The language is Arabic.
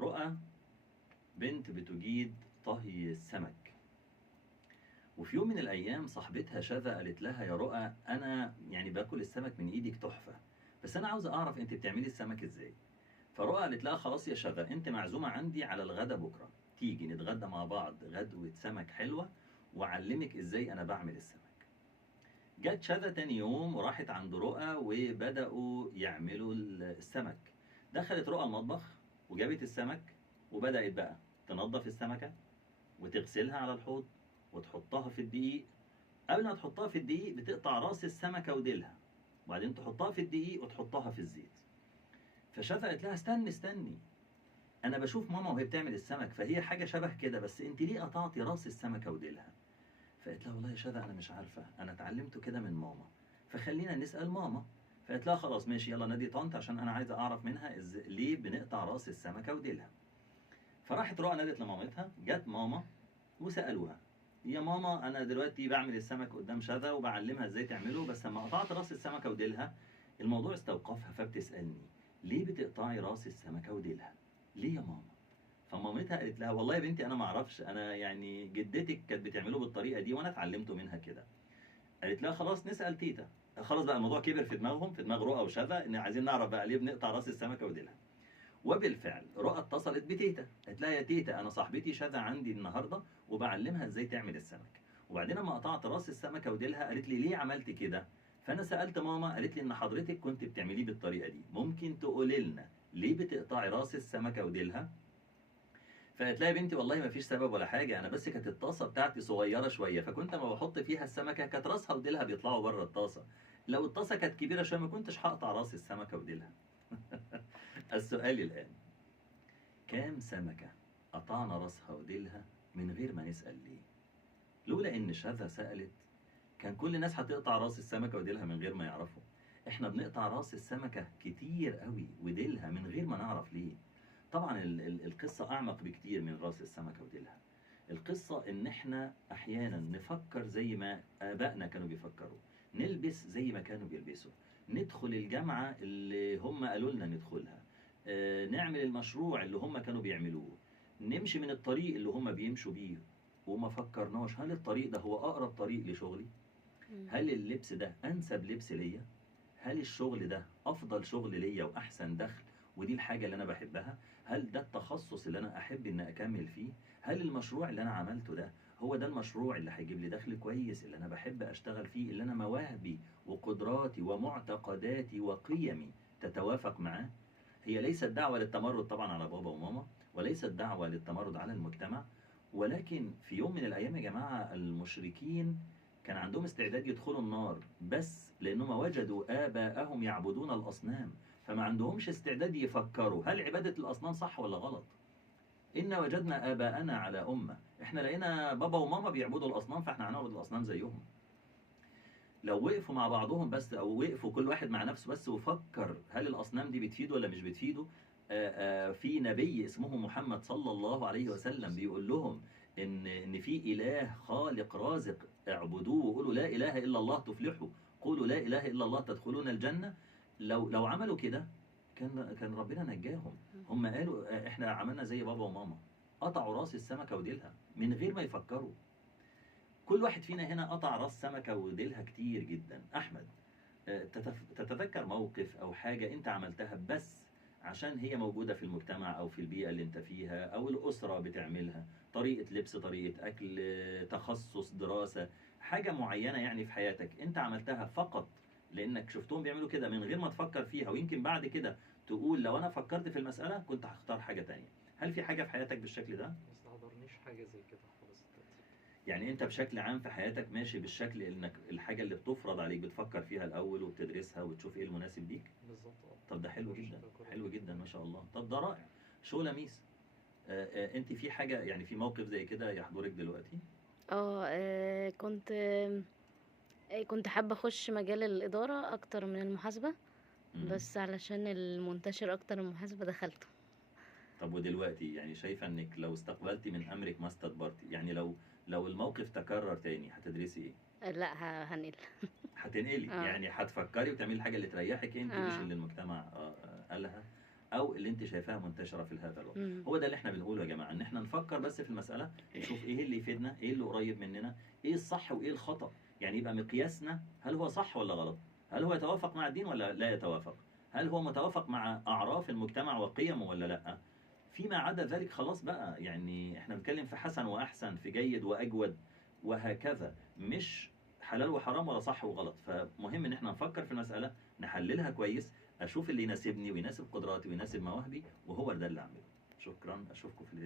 رؤى بنت بتجيد طهي السمك، وفي يوم من الأيام صاحبتها شذا قالت لها يا رؤى أنا يعني باكل السمك من إيدك تحفة، بس أنا عاوزة أعرف أنت بتعملي السمك إزاي. فرؤى قالت لها خلاص يا شذا أنت معزومة عندي على الغدا بكرة، تيجي نتغدى مع بعض غدوة سمك حلوة وأعلمك إزاي أنا بعمل السمك. جت شذا تاني يوم وراحت عند رؤى وبدأوا يعملوا السمك. دخلت رؤى المطبخ وجابت السمك وبدأت بقى تنظف السمكة وتغسلها على الحوض وتحطها في الدقيق. قبل ما تحطها في الدقيق بتقطع راس السمكة وديلها، وبعدين تحطها في الدقيق وتحطها في الزيت. فشذا قالت لها استني، انا بشوف ماما وهي بتعمل السمك فهي حاجة شبه كده، بس انت ليه قطعتي راس السمكة وديلها؟ فقالت لها والله يا شذا انا مش عارفة، انا اتعلمته كده من ماما، فخلينا نسأل ماما. فقالت لها خلاص ماشي يلا نادي طنط عشان انا عايزة اعرف منها ليه بنقطع راس السمكة وديلها. فراحت رؤى نادت لمامتها، جت ماما وسألوها يا ماما انا دلوقتي بعمل السمك قدام شذا وبعلمها ازاي تعمله، بس لما قطعت راس السمكة وديلها الموضوع استوقفها، فبتسألني ليه بتقطعي راس السمكة وديلها؟ ليه يا ماما؟ فمامتها قالت لها والله يا بنتي انا ما اعرفش، انا يعني جدتك كانت بتعمله بالطريقة دي وانا اتعلمته منها كده. قالت لها خلاص نسأل تيتا. خلاص بقى الموضوع كبر في دماغهم، في دماغ رؤى وشذا، ان عايزين نعرف بقى ليه بنقطع راس السمكة وديلها. وبالفعل رؤى اتصلت بتيتا، قالت لها يا تيتا انا صاحبتي شذا عندي النهارده وبعلمها ازاي تعمل السمك، وبعدين لما قطعت راس السمكه وديلها قالت لي ليه عملت كده؟ فانا سالت ماما قالت لي ان حضرتك كنت بتعمليه بالطريقه دي، ممكن تقولي لنا ليه بتقطعي راس السمكه وديلها؟ فقالت لها يا بنتي والله ما فيش سبب ولا حاجه، انا بس كانت الطاسه بتاعتي صغيره شويه، فكنت لما بحط فيها السمكه كانت راسها وديلها بيطلعوا بره الطاسه، لو الطاسه كانت كبيره شويه ما كنتش هقطع راس السمكه وديلها. السؤال الان، كام سمكة قطعنا راسها وديلها من غير ما نسأل ليه؟ لولا إن شذا سألت كان كل الناس هتقطع راس السمكة وديلها من غير ما يعرفوا. إحنا بنقطع راس السمكة كتير قوي وديلها من غير ما نعرف ليه. طبعا القصة أعمق بكتير من راس السمكة وديلها. القصة إن إحنا أحيانا نفكر زي ما آبائنا كانوا بيفكروا، نلبس زي ما كانوا بيلبسوا، ندخل الجامعة اللي هم قالوا لنا ندخلها، نعمل المشروع اللي هم كانوا بيعملوه، نمشي من الطريق اللي هم بيمشوا بيه، وما فكرناش هل الطريق ده هو أقرب طريق لشغلي؟ هل اللبس ده أنسب لبس ليا؟ هل الشغل ده أفضل شغل ليا وأحسن دخل ودي الحاجة اللي أنا بحبها؟ هل ده التخصص اللي أنا أحب إن أكمل فيه؟ هل المشروع اللي أنا عملته ده هو ده المشروع اللي هيجيب لي دخل كويس اللي أنا بحب أشتغل فيه، اللي أنا مواهبي وقدراتي ومعتقداتي وقيمي تتوافق معاه؟ هي ليست دعوة للتمرد طبعا على بابا وماما، وليست دعوة للتمرد على المجتمع، ولكن في يوم من الأيام يا جماعة المشركين كان عندهم استعداد يدخلوا النار بس لأنهم وجدوا آباءهم يعبدون الأصنام، فما عندهمش استعداد يفكروا هل عبادة الأصنام صح ولا غلط. إن وجدنا آباءنا على أمة، إحنا لقينا بابا وماما بيعبدوا الأصنام فإحنا هنعبد الأصنام زيهم. لو وقفوا مع بعضهم بس او وقفوا كل واحد مع نفسه بس وفكر هل الاصنام دي بتفيده ولا مش بتفيده. في نبي اسمه محمد صلى الله عليه وسلم بيقول لهم ان في اله خالق رازق اعبدوه وقولوا لا اله الا الله تفلحوا، قولوا لا اله الا الله تدخلون الجنه. لو عملوا كده كان ربنا نجاهم. هم قالوا احنا عملنا زي بابا وماما، قطعوا راس السمكه وديلها من غير ما يفكروا. كل واحد فينا هنا قطع راس سمكة وديلها كتير جدا. أحمد، تتذكر موقف أو حاجة أنت عملتها بس عشان هي موجودة في المجتمع أو في البيئة اللي أنت فيها أو الأسرة بتعملها، طريقة لبس، طريقة أكل، تخصص، دراسة، حاجة معينة يعني في حياتك أنت عملتها فقط لأنك شفتهم بيعملوا كده من غير ما تفكر فيها، ويمكن بعد كده تقول لو أنا فكرت في المسألة كنت هختار حاجة تانية. هل في حاجة في حياتك بالشكل ده؟ ما استحضرنيش حاجة زي كده خالص دلوقتي. يعني انت بشكل عام في حياتك ماشي بالشكل انك الحاجة اللي بتفرض عليك بتفكر فيها الاول وبتدرسها وتشوف ايه المناسب ليك؟ بالظبط طب ده حلو مقدرش جدا، ده كله. حلو جدا ما شاء الله. طب ده رائع. شو لميس، انت في حاجة يعني في موقف زي كده يحضرك دلوقتي؟ كنت كنت حابة اخش مجال الإدارة اكتر من المحاسبة، مم. بس علشان المنتشر اكتر من المحاسبة دخلته. طب ودلوقتي يعني شايفة انك لو استقبلتي من امرك ما استدبرتي، يعني لو الموقف تكرر تاني هتدرسي ايه؟ لا، هنقل. هتنقلي اه يعني هتفكري وتعملي الحاجة اللي تريحك انت مش اه اللي المجتمع قالها. او اللي انت شايفاها منتشره في هذا الوقت. مم. هو ده اللي احنا بنقوله يا جماعه، ان احنا نفكر بس في المساله، نشوف ايه اللي يفيدنا، ايه اللي قريب مننا، ايه الصح وايه الخطا. يعني يبقى مقياسنا هل هو صح ولا غلط، هل هو يتوافق مع الدين ولا لا يتوافق، هل هو متوافق مع اعراف المجتمع وقيمه ولا لا. فيما عدا ذلك خلاص بقى، يعني احنا بنتكلم في حسن واحسن، في جيد واجود وهكذا، مش حلال وحرام ولا صح وغلط. فمهم ان احنا نفكر في المساله، نحللها كويس، اشوف اللي يناسبني ويناسب قدراتي ويناسب مواهبي، وهو ده اللي اعمله. شكرا، اشوفكم في الفيديو